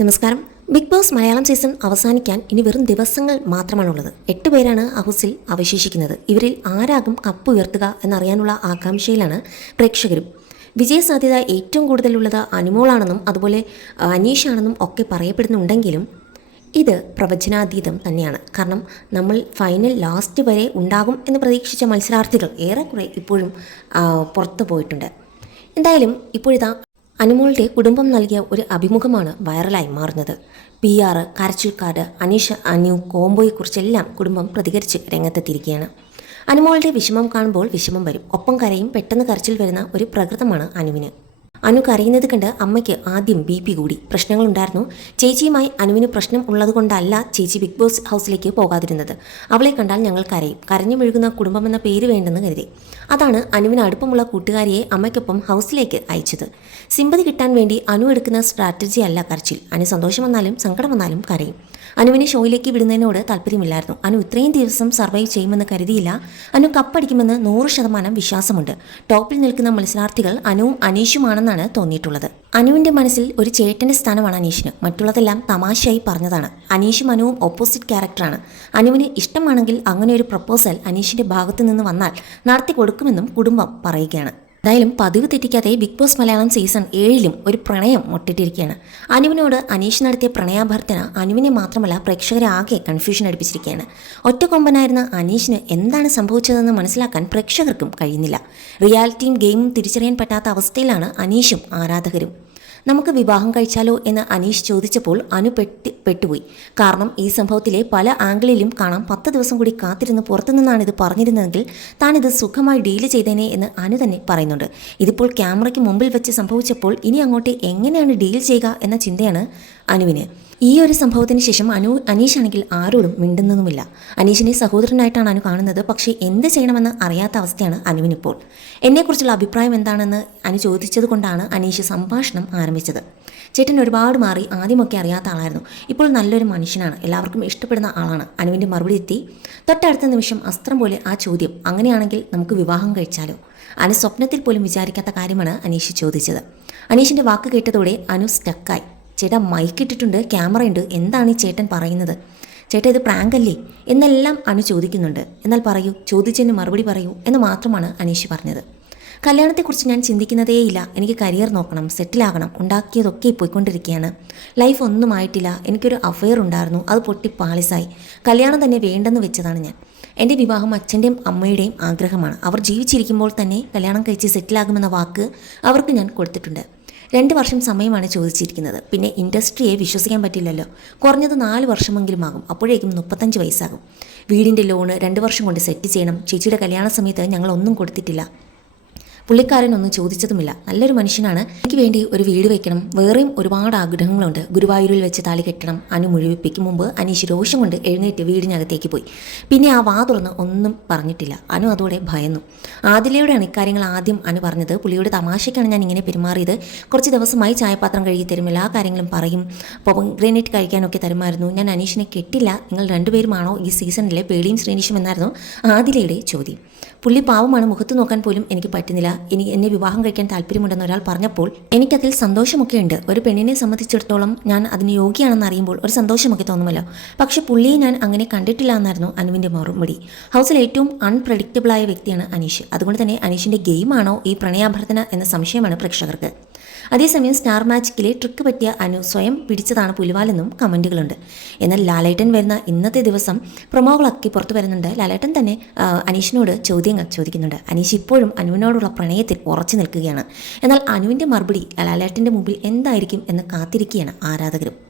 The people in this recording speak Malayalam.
നമസ്കാരം. ബിഗ് ബോസ് മലയാളം സീസൺ അവസാനിക്കാൻ ഇനി വെറും ദിവസങ്ങൾ മാത്രമാണുള്ളത്. എട്ട് പേരാണ് ഹൗസിൽ അവശേഷിക്കുന്നത്. ഇവരിൽ ആരാകും കപ്പ് ഉയർത്തുക എന്നറിയാനുള്ള ആകാംക്ഷയിലാണ് പ്രേക്ഷകരും. വിജയസാധ്യത ഏറ്റവും കൂടുതലുള്ളത് അനുമോളാണെന്നും അതുപോലെ അനീഷാണെന്നും ഒക്കെ പറയപ്പെടുന്നുണ്ടെങ്കിലും ഇത് പ്രവചനാതീതം തന്നെയാണ്. കാരണം നമ്മൾ ഫൈനൽ ലാസ്റ്റ് വരെ ഉണ്ടാകും എന്ന് പ്രതീക്ഷിച്ച മത്സരാർത്ഥികൾ ഏറെക്കുറെ ഇപ്പോഴും പുറത്തു പോയിട്ടുണ്ട്. എന്തായാലും ഇപ്പോഴിതാ അനുമോളുടെ കുടുംബം നൽകിയ ഒരു അഭിമുഖമാണ് വൈറലായി മാറുന്നത്. പി ആർ കരച്ചിൽക്കാട് അനീഷ അനു കോംബോയെക്കുറിച്ചെല്ലാം കുടുംബം പ്രതികരിച്ച് രംഗത്തെത്തിയിരിക്കുകയാണ്. അനുമോളുടെ വിഷമം കാണുമ്പോൾ വിഷമം വരും. ഒപ്പം കരയും പെട്ടെന്ന് കരച്ചിൽ വരുന്ന ഒരു പ്രകൃതമാണ് അനുവിന്. അനു കരയുന്നത് കണ്ട് അമ്മയ്ക്ക് ആദ്യം ബി പി കൂടി. പ്രശ്നങ്ങളുണ്ടായിരുന്നു. ചേച്ചിയുമായി അനുവിന് പ്രശ്നം ഉള്ളതുകൊണ്ടല്ല ചേച്ചി ബിഗ് ബോസ് ഹൗസിലേക്ക് പോകാതിരുന്നത്. അവളെ കണ്ടാൽ ഞങ്ങൾ കരയും. കരഞ്ഞു മെഴുകുന്ന കുടുംബമെന്ന പേര് വേണ്ടെന്ന് കരുതി. അതാണ് അനുവിന് അടുപ്പമുള്ള കൂട്ടുകാരിയെ അമ്മയ്ക്കൊപ്പം ഹൗസിലേക്ക് അയച്ചത്. സിമ്പതി കിട്ടാൻ വേണ്ടി അനു എടുക്കുന്ന സ്ട്രാറ്റജി അല്ല കരച്ചിൽ. അനു സന്തോഷം വന്നാലും സങ്കടം വന്നാലും കരയും. അനുവിനെ ഷോയിലേക്ക് വിടുന്നതിനോട് താല്പര്യമില്ലായിരുന്നു. അനു ഇത്രയും ദിവസം സർവൈവ് ചെയ്യുമെന്ന് കരുതിയില്ല. അനു കപ്പടിക്കുമെന്ന് നൂറ് ശതമാനം വിശ്വാസമുണ്ട്. ടോപ്പിൽ നിൽക്കുന്ന മത്സരാർത്ഥികൾ അനുവും അനീഷുമാണെന്നാണ് തോന്നിയിട്ടുള്ളത്. അനുവിന്റെ മനസ്സിൽ ഒരു ചേട്ടന്റെ സ്ഥാനമാണ് അനീഷിന്. മറ്റുള്ളതെല്ലാം തമാശയായി പറഞ്ഞതാണ്. അനീഷും അനുവും ഓപ്പോസിറ്റ് ക്യാരക്ടറാണ് അനുവിന് ഇഷ്ടമാണെങ്കിൽ അങ്ങനെ ഒരു പ്രപ്പോസൽ അനീഷിന്റെ ഭാഗത്തു നിന്ന് വന്നാൽ നടത്തി കൊടുക്കുമെന്നും കുടുംബം പറയുകയാണ്. എന്തായാലും പതിവ് തെറ്റിക്കാതെ ബിഗ് ബോസ് മലയാളം സീസൺ ഏഴിലും ഒരു പ്രണയം മുട്ടിട്ടിരിക്കുകയാണ്. അനുവിനോട് അനീഷ് നടത്തിയ പ്രണയാഭ്യർത്ഥന അനുവിനെ മാത്രമല്ല പ്രേക്ഷകരെ ആകെ കൺഫ്യൂഷൻ അടിപ്പിച്ചിരിക്കുകയാണ്. ഒറ്റക്കൊമ്പനായിരുന്ന അനീഷിന് എന്താണ് സംഭവിച്ചതെന്ന് മനസ്സിലാക്കാൻ പ്രേക്ഷകർക്കും കഴിയുന്നില്ല. റിയാലിറ്റിയും ഗെയിമും തിരിച്ചറിയാൻ പറ്റാത്ത അവസ്ഥയിലാണ് അനീഷും ആരാധകരും. നമുക്ക് വിവാഹം കഴിച്ചാലോ എന്ന് അനീഷ് ചോദിച്ചപ്പോൾ അനു പെട്ടി പെട്ടുപോയി. കാരണം ഈ സംഭവത്തിലെ പല ആംഗിളിലും കാണാം പത്ത് ദിവസം കൂടി കാത്തിരുന്ന് പുറത്തുനിന്നാണ് ഇത് പറഞ്ഞിരുന്നതെങ്കിൽ താനിത് സുഖമായി ഡീൽ ചെയ്തേനെ എന്ന് അനു തന്നെ പറയുന്നുണ്ട്. ഇതിപ്പോൾ ക്യാമറയ്ക്ക് മുമ്പിൽ വെച്ച് സംഭവിച്ചപ്പോൾ ഇനി അങ്ങോട്ട് എങ്ങനെയാണ് ഡീൽ ചെയ്യുക എന്ന ചിന്തയാണ് അനുവിന്. ഈ ഒരു സംഭവത്തിന് ശേഷം അനു അനീഷാണെങ്കിൽ ആരോടും മിണ്ടുന്നതുമില്ല. അനീഷിനെ സഹോദരനായിട്ടാണ് അനു കാണുന്നത്. പക്ഷേ എന്ത് ചെയ്യണമെന്ന് അറിയാത്ത അവസ്ഥയാണ് അനുവിനിപ്പോൾ. എന്നെക്കുറിച്ചുള്ള അഭിപ്രായം എന്താണെന്ന് അനു ചോദിച്ചത് കൊണ്ടാണ് അനീഷ് സംഭാഷണം ആരംഭിച്ചത്. ചേട്ടൻ ഒരുപാട് മാറി ആദ്യമൊക്കെ അറിയാത്ത ആളായിരുന്നു. ഇപ്പോൾ നല്ലൊരു മനുഷ്യനാണ്. എല്ലാവർക്കും ഇഷ്ടപ്പെടുന്ന ആളാണ്. അനുവിന്റെ മറുപടി എത്തി. തൊട്ടടുത്ത നിമിഷം അസ്ത്രം പോലെ ആ ചോദ്യം അങ്ങനെയാണെങ്കിൽ നമുക്ക് വിവാഹം കഴിച്ചാലോ? അനു സ്വപ്നത്തിൽ പോലും വിചാരിക്കാത്ത കാര്യമാണ് അനീഷ് ചോദിച്ചത്. അനീഷിന്റെ വാക്ക് കേട്ടതോടെ അനു സ്റ്റക്കായി ചേട്ടാ മൈക്ക് ഇട്ടിട്ടുണ്ട് ക്യാമറ ഉണ്ട്. എന്താണ് ഈ ചേട്ടൻ പറയുന്നത്? ചേട്ടാ ഇത് പ്രാങ്ക് അല്ലേ? എന്നെല്ലാം അനു ചോദിക്കുന്നുണ്ട്. എന്നാൽ പറയൂ ചോദിച്ചതിന് മറുപടി പറയൂ എന്ന് മാത്രമാണ് അനീഷ് പറഞ്ഞത്. കല്യാണത്തെക്കുറിച്ച് ഞാൻ ചിന്തിക്കുന്നതേയില്ല. എനിക്ക് കരിയർ നോക്കണം സെറ്റിലാകണം ഉണ്ടാക്കിയതൊക്കെ പോയിക്കൊണ്ടിരിക്കുകയാണ്. ലൈഫ് ഒന്നും ആയിട്ടില്ല. എനിക്കൊരു അഫെയർ ഉണ്ടായിരുന്നു. അത് പൊട്ടി പാളിസായി. കല്യാണം തന്നെ വേണ്ടെന്ന് വെച്ചതാണ് ഞാൻ. എന്റെ വിവാഹം അച്ഛന്റെയും അമ്മയുടെയും ആഗ്രഹമാണ്. അവർ ജീവിച്ചിരിക്കുമ്പോൾ തന്നെ കല്യാണം കഴിച്ച് സെറ്റിലാകുമെന്ന വാക്ക് അവർക്ക് ഞാൻ കൊടുത്തിട്ടുണ്ട്. രണ്ട് വർഷം സമയമാണ് ചോദിച്ചിരിക്കുന്നത്. പിന്നെ ഇൻഡസ്ട്രിയെ വിശ്വസിക്കാൻ പറ്റില്ലല്ലോ. കുറഞ്ഞത് നാല് വർഷമെങ്കിലും ആകും. അപ്പോഴേക്കും മുപ്പത്തഞ്ച് വയസ്സാകും. വീടിന്റെ ലോണ് രണ്ട് വർഷം കൊണ്ട് സെറ്റ് ചെയ്യണം. ചേച്ചിയുടെ കല്യാണ സമയത്ത് ഞങ്ങൾ ഒന്നും കൊടുത്തിട്ടില്ല പുള്ളിക്കാരനൊന്നും ചോദിച്ചതുമില്ല. നല്ലൊരു മനുഷ്യനാണ്. എനിക്ക് വേണ്ടി ഒരു വീട് വെക്കണം. വേറെയും ഒരുപാട് ആഗ്രഹങ്ങളുണ്ട്. ഗുരുവായൂരിൽ വെച്ച് താലി കെട്ടണം. അനു മുഴുവിപ്പിക്കും മുമ്പ് അനീഷ് രോഷം കൊണ്ട് എഴുന്നേറ്റ് വീടിനകത്തേക്ക് പോയി. പിന്നെ ആ വാ തുറന്ന് ഒന്നും പറഞ്ഞിട്ടില്ല. അനു അതോടെ ഭയന്നു. ആദിലയോടാണ് ഇക്കാര്യങ്ങൾ ആദ്യം അനു പറഞ്ഞത്. പുള്ളിയുടെ തമാശയ്ക്കാണ് ഞാൻ ഇങ്ങനെ പെരുമാറിയത്. കുറച്ച് ദിവസമായി ചായപാത്രം കഴുകി തരും. എല്ലാ കാര്യങ്ങളും പറയും. പൊമഗ്രനേറ്റ് കഴിക്കാനൊക്കെ തരുമായിരുന്നു. ഞാൻ അനീഷിനെ കെട്ടില്ല. നിങ്ങൾ രണ്ടുപേരുമാണോ ഈ സീസണിലെ പേടിയും ശ്രീനിഷും എന്നായിരുന്നു ആദിലയുടെ ചോദ്യം. പുള്ളി പാവമാണ് മുഖത്ത് നോക്കാൻ പോലും എനിക്ക് പറ്റുന്നില്ല. എനിക്ക് എന്നെ വിവാഹം കഴിക്കാൻ താല്പര്യമുണ്ടെന്ന് ഒരാൾ പറഞ്ഞപ്പോൾ എനിക്കതിൽ സന്തോഷമൊക്കെ ഉണ്ട് ഒരു പെണ്ണിനെ സംബന്ധിച്ചിടത്തോളം ഞാൻ അതിന് യോഗ്യയാണെന്ന് അറിയുമ്പോൾ ഒരു സന്തോഷമൊക്കെ തോന്നുമല്ലോ. പക്ഷെ പുള്ളിയെ ഞാൻ അങ്ങനെ കണ്ടിട്ടില്ല എന്നായിരുന്നു അനുവിന്റെ മറുപടി. ഹൗസിൽ ഏറ്റവും അൺപ്രഡിക്റ്റബിളായ വ്യക്തിയാണ് അനീഷ്. അതുകൊണ്ട് തന്നെ അനീഷിന്റെ ഗെയിമാണോ ഈ പ്രണയാഭ്യർത്ഥന എന്ന സംശയമാണ് പ്രേക്ഷകർക്ക്. അതേസമയം സ്റ്റാർ മാജിക്കിലെ ട്രിക്ക് പറ്റിയ അനു സ്വയം പിടിച്ചതാണ് പുലിവാലെന്നും കമന്റുകളുണ്ട് എന്നാൽ ലാലേട്ടൻ വരുന്ന ഇന്നത്തെ ദിവസം പ്രൊമോകളൊക്കെ പുറത്തു വരുന്നുണ്ട്. ലാലേട്ടൻ തന്നെ അനീഷിനോട് ചോദ്യങ്ങൾ ചോദിക്കുന്നുണ്ട്. അനീഷ് ഇപ്പോഴും അനുവിനോടുള്ള പ്രണയത്തിൽ ഉറച്ചു നിൽക്കുകയാണ്. എന്നാൽ അനുവിന്റെ മറുപടി ലാലേട്ടന്റെ മുമ്പിൽ എന്തായിരിക്കും എന്ന് കാത്തിരിക്കുകയാണ് ആരാധകരും.